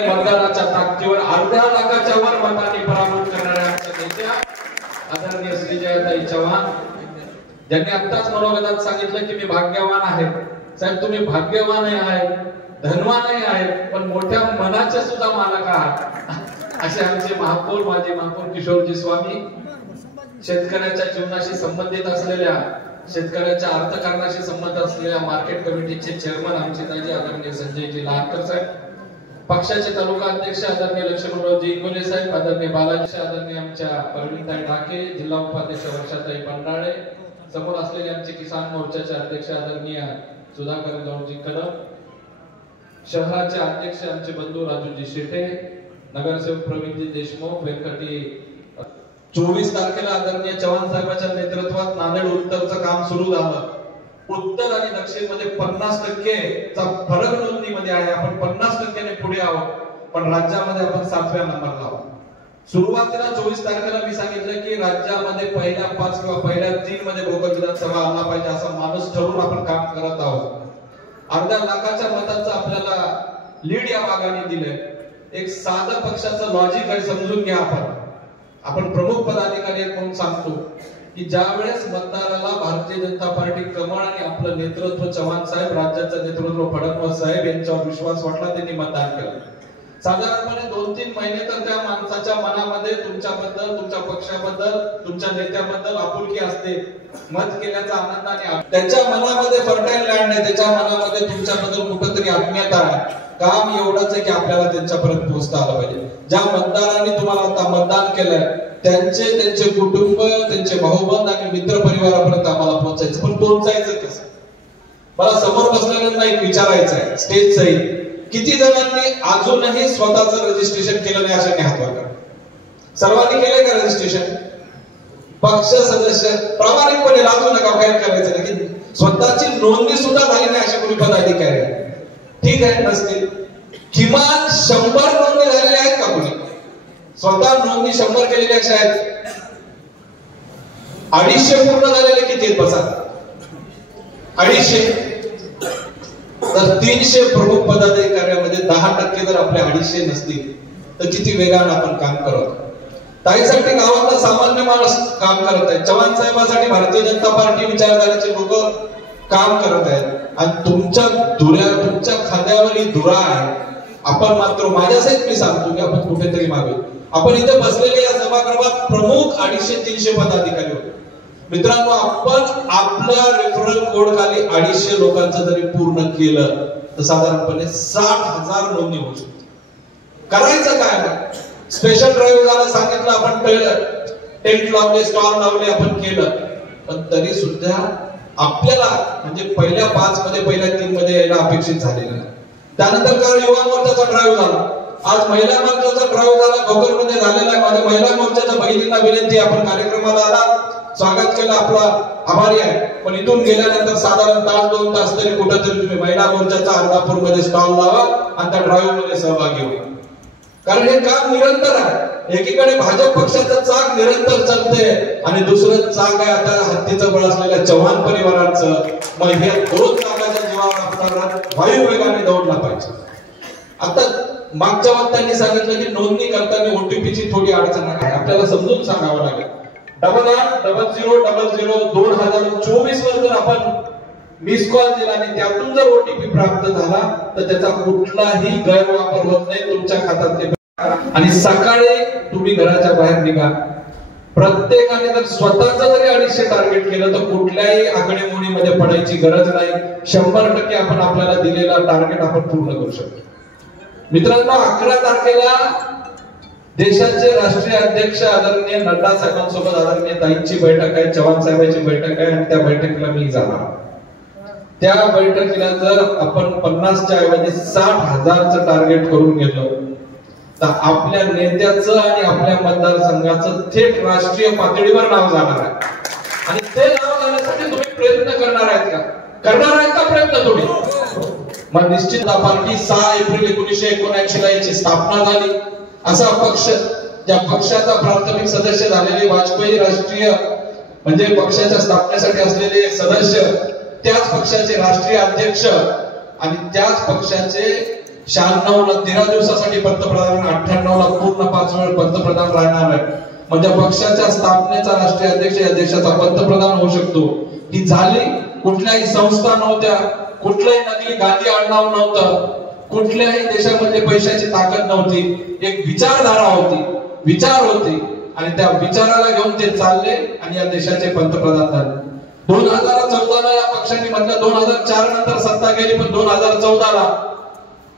मतदानाच्या ताकदीवर अर्ध्या लाखाच्या वर मतांनी पराभूत करणाऱ्या आमच्या नेत्या आदरणीय श्री जयताई चव्हाण ज्यांनी आत्ताच मनोगतात सांगितलं की मी भाग्यवान आहे. साहेब तुम्ही भाग्यवानही आहे, धनवानही आहे, पण मोठ्या मनाचे सुद्धा मालक आहात असे आमचे महापौर माजी महापौर किशोरजी स्वामी, शेतकऱ्याच्या जीवनाशी संबंधित असलेल्या शेतकऱ्याच्या अर्थकारणाशी संबंधित असलेल्या मार्केट कमिटीचे चेअरमन आमचे दाजी आदरणीय संजयजी लहानकर साहेब, पक्षाचे तालुका अध्यक्ष आदरणीय लक्ष्मणरावजी इंगोले साहेब, आदरणीय बालाजी, आदरणीय आमच्या परवीनताई ढाके, जिल्हा उपाध्यक्ष वर्षाताई पंडाळे, समोर असलेले आमचे किसान मोर्चाचे अध्यक्ष आदरणीय सुधाकर गौरजी कदम, शहराचे अध्यक्ष आमचे बंधू राजूजी शेटे, नगरसेवक प्रवीणजी देशमुख, व्यंकटी 24 तारखेला आदरणीय चव्हाण साहेबांच्या नेतृत्वात नांदेड उत्तरचं काम सुरू झालं. उत्तर आणि दक्षिण मध्ये 50% चा फरक नोंदणीमध्ये आहे. आपण 50% ने पुढे आहोत, पण राज्यामध्ये आपण 7व्या नंबरला आहोत. सुरुवातीला 24 तारखेला मी सांगितलं की राज्यामध्ये पहिल्या 5 किंवा पहिल्या 3 मध्ये भोकर विधानसभा आला पाहिजे असा माणूस ठरवून आपण काम करत आहोत. अर्ध्या लाखाच्या मतांचं आपल्याला लीड या भागाने दिलंय. एक साधं पक्षाचं लॉजिक आहे, समजून घ्या. आपण प्रमुख पदाधिकारी म्हणून सांगतो की ज्या वेळेस मतदाराला भारतीय जनता पार्टी कमळ आणि आपलं नेतृत्व चव्हाण साहेब, राज्याचं नेतृत्व फडणवीस साहेब यांच्यावर विश्वास वाटला, त्यांनी मतदान केलं. साधारणपणे 2-3 महिने तर त्या माणसाच्या मनामध्ये तुमच्याबद्दल, तुमच्या पक्षाबद्दल, तुमच्या नेत्याबद्दल आपुलकी असते. मत केल्याचा आनंदाने त्याच्या मनामध्ये फर्टाईल लँड आहे, त्याच्या मनामध्ये तुमच्याबद्दल कुठेतरी आत्मीयता आहे. काम एवढंच आहे की आपल्याला त्यांच्यापर्यंत पोहोचता आलं पाहिजे. ज्या मतदारांनी तुम्हाला आता मतदान केलंय त्यांचे कुटुंब, त्यांचे भाऊबंद आणि मित्र परिवारापर्यंत आम्हाला पोहोचायचं. पण पोहोचायचं कसं? मला समोर बसलेल्यांना एक विचारायचं आहे, स्टेज सहित किती जणांनी अजूनही स्वतःचं रजिस्ट्रेशन केलं नाही अशाने हात वर करा. सर्वांनी केलंय का रजिस्ट्रेशन? पक्ष सदस्य प्रामाणिकपणे लाजू नका, काय करायचं नाही की स्वतःची नोंदणी सुद्धा झाली नाही अशा कोणी पदाधिकारी ठीक आहे नसतील. किमान 100 नोंदणी झालेल्या आहेत का कोणी? स्वतः नोंदणी 100 केलेल्या अशा आहेत. 250 पूर्ण झालेले किती आहेत बसा? 250. तर 300 प्रमुख पदाधिकाऱ्यांमध्ये 10% जर आपले 250 नसतील तर किती वेगाने आपण काम करत. ताईसाठी गावातला सामान्य माणूस काम करत आहे. चव्हाण साहेबांसाठी भारतीय जनता पार्टी विचारधारेचे लोक काम करत आहेत. आणि तुमच्या खांद्यावर ही धुरा आहे. आपण मात्र माझ्यासहित मी सांगतो की आपण कुठेतरी मागे. आपण इथे बसलेले या सभागृहात प्रमुख 250-300 पदाधिकारी होते. मित्रांनो, आपण आपल्या रेफरल कोड खाली 250 लोकांचं जरी पूर्ण केलं तर साधारणपणे 60,000 नोंदणी होऊ शकते. करायचं काय? स्पेशल ड्राईव्ह झाला, सांगितलं आपण, टेंट लावले, स्टॉल लावले, आपण केलं. पण तरी सुद्धा आपल्याला म्हणजे पहिल्या 5 मध्ये, पहिल्या 3 मध्ये यायला अपेक्षित झालेलं नाही. त्यानंतर कारण युवा मोर्चाचा ड्राईव्ह झाला, आज महिला मोर्चाचा ड्राईव्ह झाला, भोकरमध्ये झालेला आहे. माझ्या महिला मोर्चाच्या बहिणींना विनंती, आपण कार्यक्रमाला आला, स्वागत केलं, आपला आभारी आहे. पण इथून गेल्यानंतर साधारण 1-2 तास तरी कुठेतरी तुम्ही महिला मोर्चाचा अर्धापूर मध्ये स्टॉल लावा आणि त्या ड्राईव्ह मध्ये सहभागी व्हा. कारण हे काम निरंतर आहे. एकीकडे भाजप पक्षाचं चाक निरंतर चालते आणि दुसरं चाक आहे आता हत्तीचं बळ असलेल्या चव्हाण परिवाराचं. मग हे 2 चाकाच्या जीवावर आपल्याला वायू वेगाने दौडला पाहिजे. आता मागच्या वक्त्यांनी सांगितलं की नोंदणी करताना ओटीपीची थोडी अडचण आहे, आपल्याला समजून सांगावं लागेल. 880000 2024 वर जर आपण मिस कॉल दिला आणि त्यातून जर ओटीपी प्राप्त झाला तर त्याचा कुठलाही गैरवापर होत नाही तुमच्या खात्यात. आणि सकाळी तुम्ही घराच्या बाहेर निघा, प्रत्येकाने जर स्वतःच जरी 250 टार्गेट केलं तर कुठल्याही आकडेमोडीमध्ये पडायची गरज नाही. 100% आपण आपल्याला दिलेला टार्गेट आपण पूर्ण करू शकतो. मित्रांनो, 11 तारखेला देशाचे राष्ट्रीय अध्यक्ष आदरणीय नड्डा साहेबांसोबत आदरणीय ताईंची बैठक आहे, चव्हाण साहेबांची बैठक आहे आणि त्या बैठकीला मी जाणार. त्या बैठकीला जर आपण 50च्या ऐवजी 60,000चं टार्गेट करून गेलो तर आपल्या नेत्याचं आणि आपल्या मतदारसंघाचं थेट राष्ट्रीय पातळीवर नाव जाणार आहे. आणि ते नाव जाण्यासाठी तुम्ही प्रयत्न करणार आहेत का? करणार आहेत का प्रयत्न तुम्ही? मग निश्चित पार्टी 6 एप्रिल 1979 ला याची स्थापना झाली. असा पक्ष, ज्या पक्षाचा प्राथमिक सदस्य झालेले वाजपेयी राष्ट्रीय म्हणजे पक्षाच्या स्थापनेसाठी असलेले सदस्य, त्याच पक्षाचे राष्ट्रीय अध्यक्ष आणि त्याच पक्षाचे 96 ला 13 दिवसासाठी पंतप्रधान, 98 ला पूर्ण 5 वेळ पंतप्रधान राहणार आहे. म्हणजे पक्षाच्या स्थापनेचा राष्ट्रीय अध्यक्ष या देशाचा पंतप्रधान होऊ शकतो. ही झाली. कुठल्याही संस्था नव्हत्या, कुठलाही नकली गांधी आडनाव नव्हतं, कुठल्याही देशामध्ये पैशाची ताकद नव्हती. एक विचारधारा होती, विचार होते आणि त्या विचाराला घेऊन ते चालले आणि या देशाचे पंतप्रधान झाले. 2014 ला या पक्षाने म्हटलं 2004 नंतर सत्ता गेली, पण 2014 ला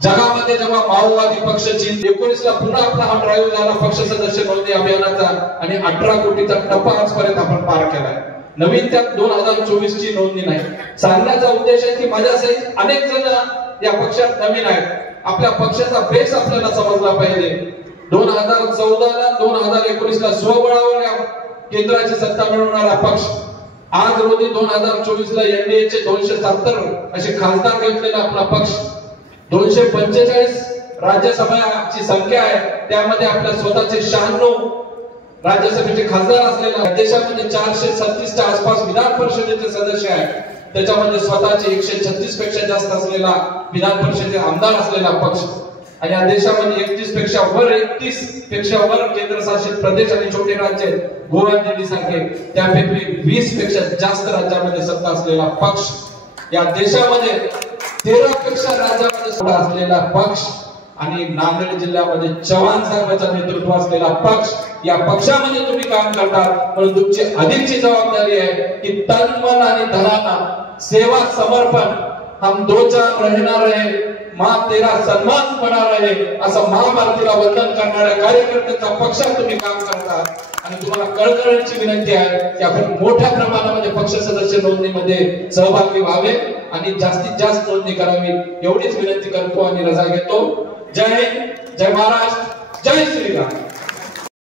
जगामध्ये जेव्हा माओवादी पक्ष चीन 19 ला पुन्हा आपला हा ड्राईव्ह झाला पक्ष सदस्य नोंदणी अभियानाचा आणि 18 कोटीचा टप्पा आजपर्यंत आपण पार केलाय. नवीन त्यात 2024 ची नोंदणी नाही. सांगण्याचा उद्देश आहे की माझ्यासहित अनेक जण या पक्षात नवीन आहेत. आपल्या पक्षाचा बेस आपल्याला समजला पाहिजे. 2014 ला 2019 ला स्वबळावर या केंद्राची सत्ता मिळवणारा पक्ष आज रोजी 2024 ला एनडीएचे 270 असे खासदार घेतलेला आपला पक्ष, 245 राज्यसभाची संख्या आहे, त्यामध्ये आपल्या स्वतःचे 96 राज्यसभेचे खासदार असलेला देशामध्ये 436 च्या आसपास विधान परिषदेचे सदस्य आहेत. त्याच्यामध्ये स्वतःचे 136 पेक्षा जास्त असलेला विधान परिषदेचे आमदार असलेला पक्ष आणि या देशामध्ये 31 पेक्षा वर केंद्रशासित प्रदेश आणि छोटे राज्य गोवा दिल्ली सारखे त्यापैकी 20 पेक्षा जास्त राज्यामध्ये सत्ता असलेला पक्ष, या देशामध्ये 13 पेक्षा राज्यामध्ये सत्ता असलेला पक्ष आणि नांदेड जिल्ह्यामध्ये चव्हाण साहेबांचं नेतृत्व असलेला पक्ष. या पक्षामध्ये तुम्ही काम करतात पण तुमची अधिकची जबाबदारी आहे की तन मन आणि धनाना सेवा समर्पण हम दो चार रहना रहे मां तेरा सन्मान बना रहे असं महाभारतीला वंदन करणाऱ्या कार्यकर्त्यांच्या पक्षात तुम्ही काम करता. आणि तुम्हाला कळकळीची विनंती आहे की आपण मोठ्या प्रमाणामध्ये पक्ष सदस्य नोंदणीमध्ये सहभागी व्हावे आणि जास्तीत जास्त नोंदणी करावी एवढीच विनंती करतो आणि रजा घेतो. जय हिंद, जय महाराष्ट्र, जय श्रीराम.